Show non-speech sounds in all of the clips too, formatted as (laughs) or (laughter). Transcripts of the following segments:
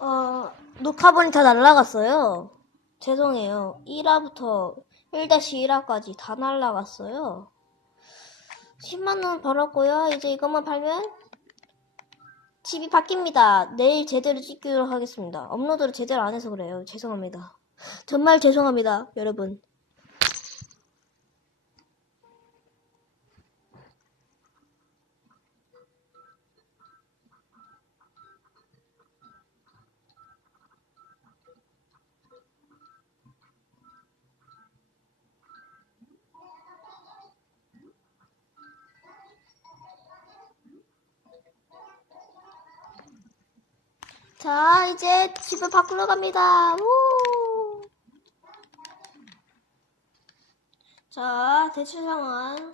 어, 녹화본이 다 날라갔어요. 죄송해요. 1화부터 1-1화까지 다 날라갔어요. 10만원 벌었고요. 이제 이것만 팔면 집이 바뀝니다. 내일 제대로 찍기로 하겠습니다. 업로드를 제대로 안 해서 그래요. 죄송합니다. 정말 죄송합니다, 여러분. 자, 이제 집을 바꾸러 갑니다. 우! 자, 대출 상황.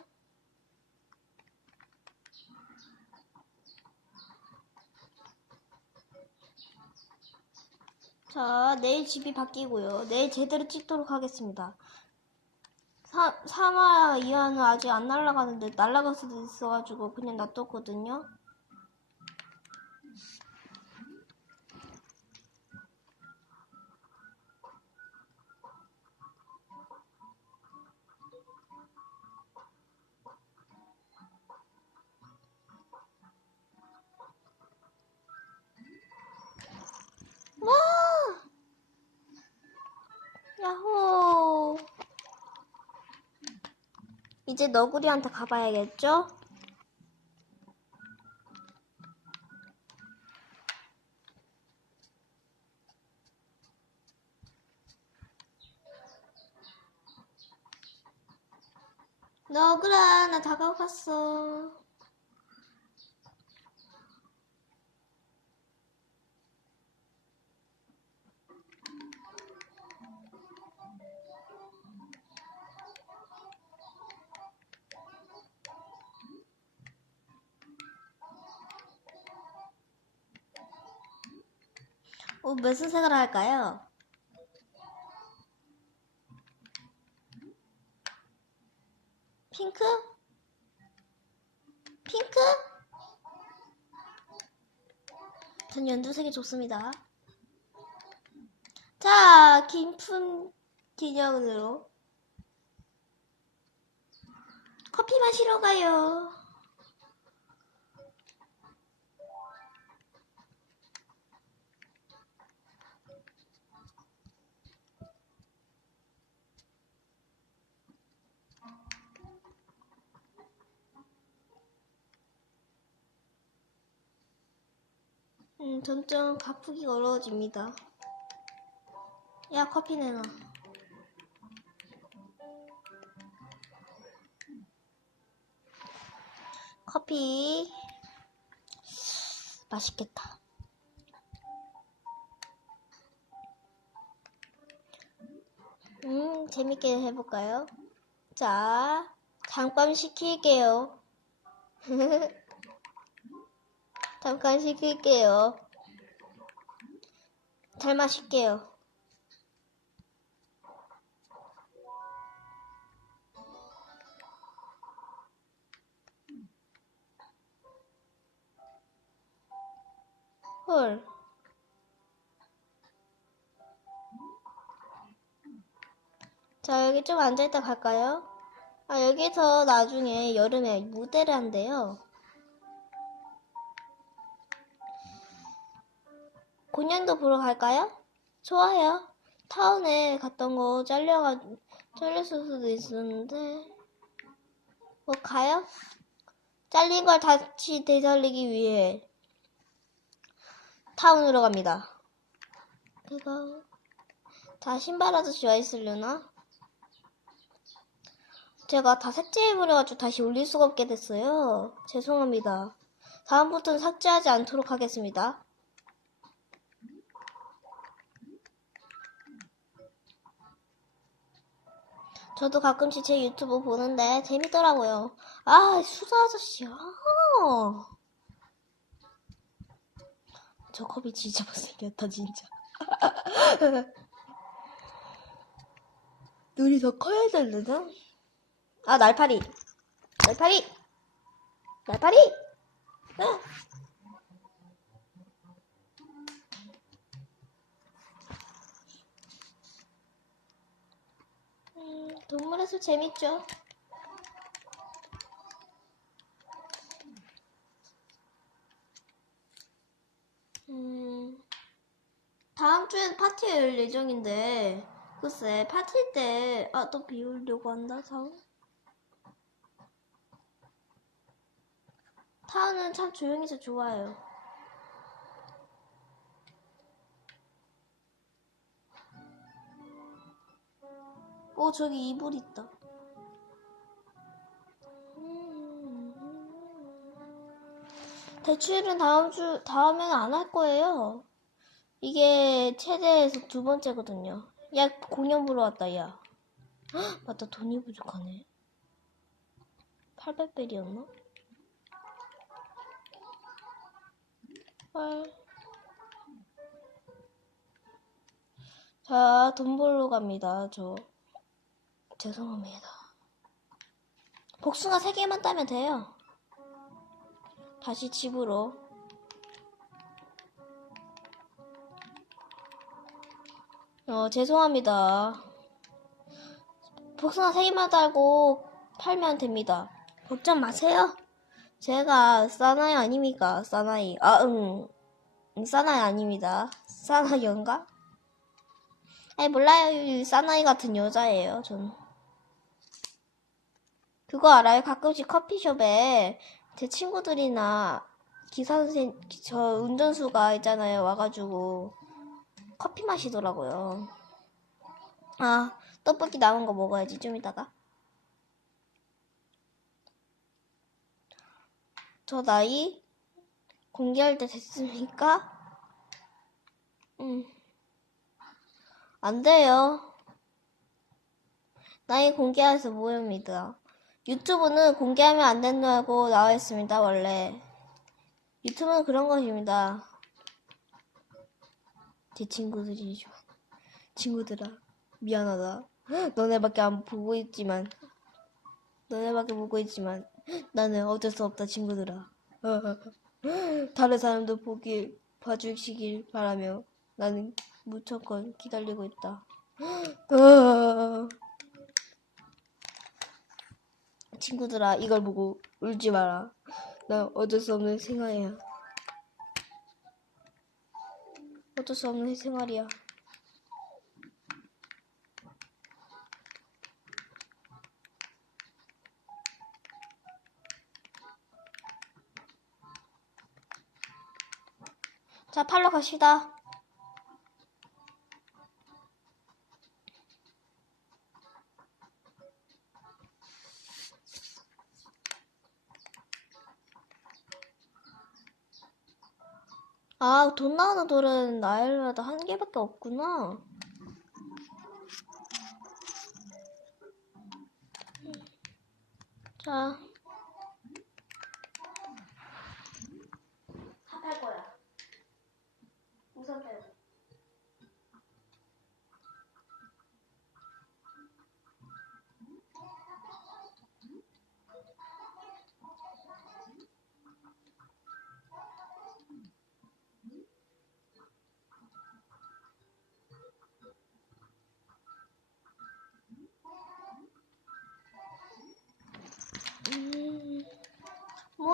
자, 내일 집이 바뀌고요. 내일 제대로 찍도록 하겠습니다. 3, 3화, 2화는 아직 안 날아가는데 수도 있어가지고 그냥 놔뒀거든요. 이제 너구리한테 가봐야겠죠? 너구라, 나 다가갔어. 어, 무슨 색을 할까요? 핑크? 핑크? 전 연두색이 좋습니다. 자, 김품 기념으로 커피 마시러 가요. 음, 점점 가쁘기 어려워집니다. 야, 커피 내놔. 커피. 맛있겠다. 음, 재밌게 해볼까요? 자, 잠깐 시킬게요. (laughs) 잠깐 시킬게요. 잘 마실게요. 헐. 자, 여기 좀 앉아있다 갈까요? 아, 여기서 나중에 여름에 무대를 한대요. 공연도 보러 갈까요? 좋아요. 타운에 갔던 거 잘려가, 잘렸을 수도 있었는데. 뭐, 가요? 잘린 걸 다시 되살리기 위해 타운으로 갑니다. 그거, 다 신발 아저씨 와 있으려나? 제가 다 삭제해버려가지고 다시 올릴 수가 없게 됐어요. 죄송합니다. 다음부터는 삭제하지 않도록 하겠습니다. 저도 가끔씩 제 유튜브 보는데 재밌더라고요. 아, 수사 아저씨, 아. 저 컵이 진짜 못생겼다, 진짜. (laughs) 눈이 더 커야 되려나? 아, 날파리. 날파리! 날파리! 아. 동물의 숲 재밌죠? 음, 다음 주엔 파티가 열 예정인데, 글쎄, 파티 때, 아, 또 비우려고 한다, 다음? 타운은 참 조용해서 좋아요. 오, 저기 이불 있다. 대출은 다음 주, 다음에는 안 할 거예요. 이게 최대에서 두 번째거든요. 야, 공연 보러 왔다, 야. 헉, 맞다, 돈이 부족하네. 800벨이었나? 헐. 자, 돈 벌러 갑니다, 저. 죄송합니다. 복숭아 3개만 따면 돼요. 다시 집으로. 어, 죄송합니다. 복숭아 3개만 따고 팔면 됩니다. 걱정 마세요. 제가 사나이 아닙니까? 사나이. 아, 응. 음, 사나이 아닙니다. 사나이인가? 아니, 몰라요. 사나이 같은 여자예요, 전. 그거 알아요? 가끔씩 커피숍에 제 친구들이나 기사 선생, 저 운전수가 있잖아요. 와가지고 커피 마시더라고요. 아, 떡볶이 남은 거 먹어야지, 좀 이따가. 저 나이 공개할 때 됐습니까? 음. 안 돼요. 나이 공개해서 모릅니다. 유튜브는 공개하면 안 된다고 나와 있습니다, 원래. 유튜브는 그런 것입니다. 제 친구들이지만. 친구들아, 미안하다. 너네밖에 안 보고 있지만. 너네밖에 보고 있지만. 나는 어쩔 수 없다, 친구들아. (laughs) 다른 사람도 보길, 봐주시길 바라며 나는 무조건 기다리고 있다. (laughs) 친구들아, 이걸 보고 울지 마라. 나 어쩔 수 없는 생활이야. 어쩔 수 없는 생활이야. 자, 팔로 갑시다. 아, 돈 나오는 돌은 나일마다 한 개밖에 없구나. 자. 다 팔 거야. 우선 빼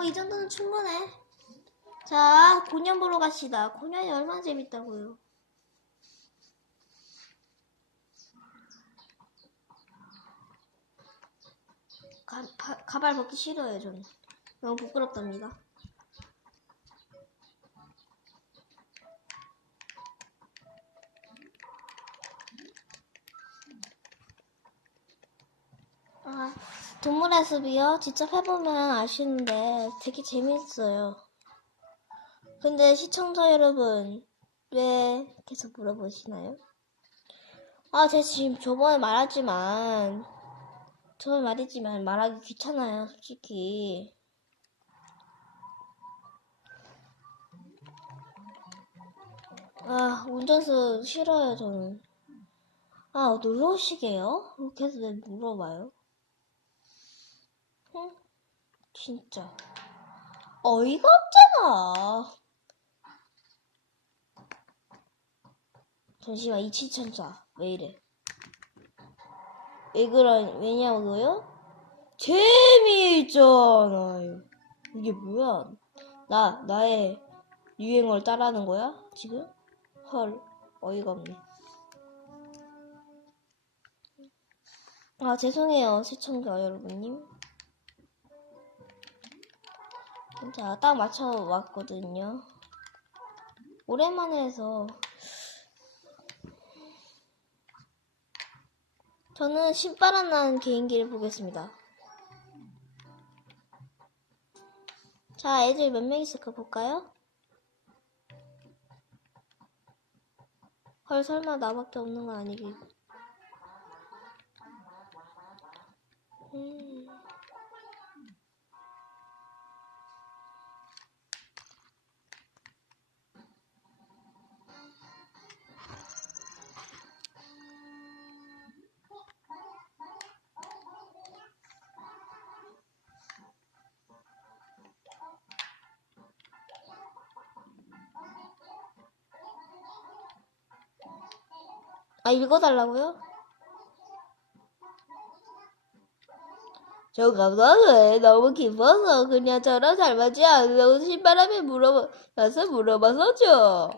뭐 이 정도는 충분해. 자, 공연 보러 갑시다. 공연이 얼마나 재밌다고요. 가, 바- 가발 벗기 싫어요, 전. 너무 부끄럽답니다. 숲이요? 직접 해보면 아시는데 되게 재밌어요. 근데 시청자 여러분, 왜 계속 물어보시나요? 아, 제가 지금 저번에 말하지만, 저번에 말했지만 말하기 귀찮아요, 솔직히. 아, 운전수 싫어요, 저는. 아, 놀러 오시게요? 계속 왜 물어봐요? 응? 진짜. 어이가 없잖아. 잠시만, 이 치천자. 왜 이래? 왜 그런, 왜냐고요? 재미있잖아요. 이게 뭐야? 나, 나의 유행어를 따라하는 거야? 지금? 헐, 어이가 없네. 아, 죄송해요, 시청자 여러분님. 자, 딱 맞춰 왔거든요. 오랜만에 해서. 저는 신바람 나는 개인기를 보겠습니다. 자, 애들 몇 명 있을까 볼까요? 헐, 설마 나밖에 없는 건 아니겠. 음. 아, 읽어달라고요? 저 감성은 너무 깊어서 그냥 저랑 잘 맞지 않는다고 신바람에 물어봐서 물어봤었죠.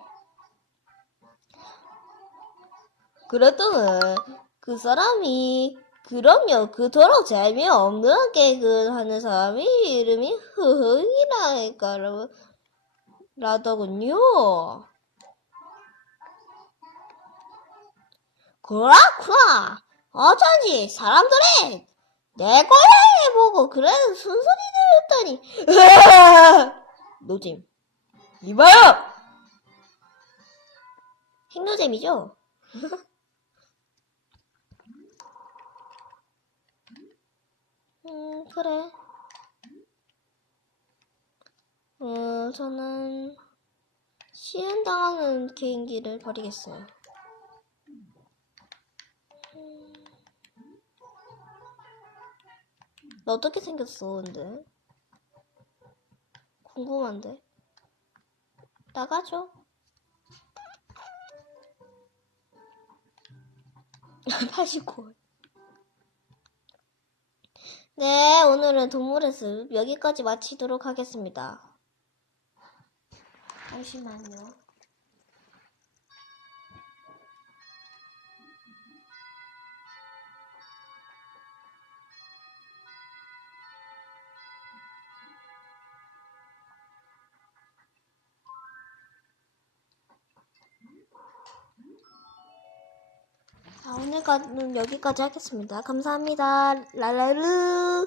그랬더니 그 사람이 그럼요 그토록 재미없는 개그 하는 사람이 이름이 흐흥이라니까 라더군요. 그렇구나. 어쩐지 사람들이 내 고양이 보고 그래도 순순히 들었더니 (laughs) 노잼 이봐요 핵노잼이죠? (laughs) 음 그래 어 저는 시은 당하는 개인기를 버리겠어요 너 어떻게 생겼어, 근데? 궁금한데? 나가줘. (laughs) 89원. 네, 오늘은 동물의 숲 여기까지 마치도록 하겠습니다. 잠시만요. 자, 오늘까지는 여기까지 하겠습니다. 감사합니다. 랄랄르.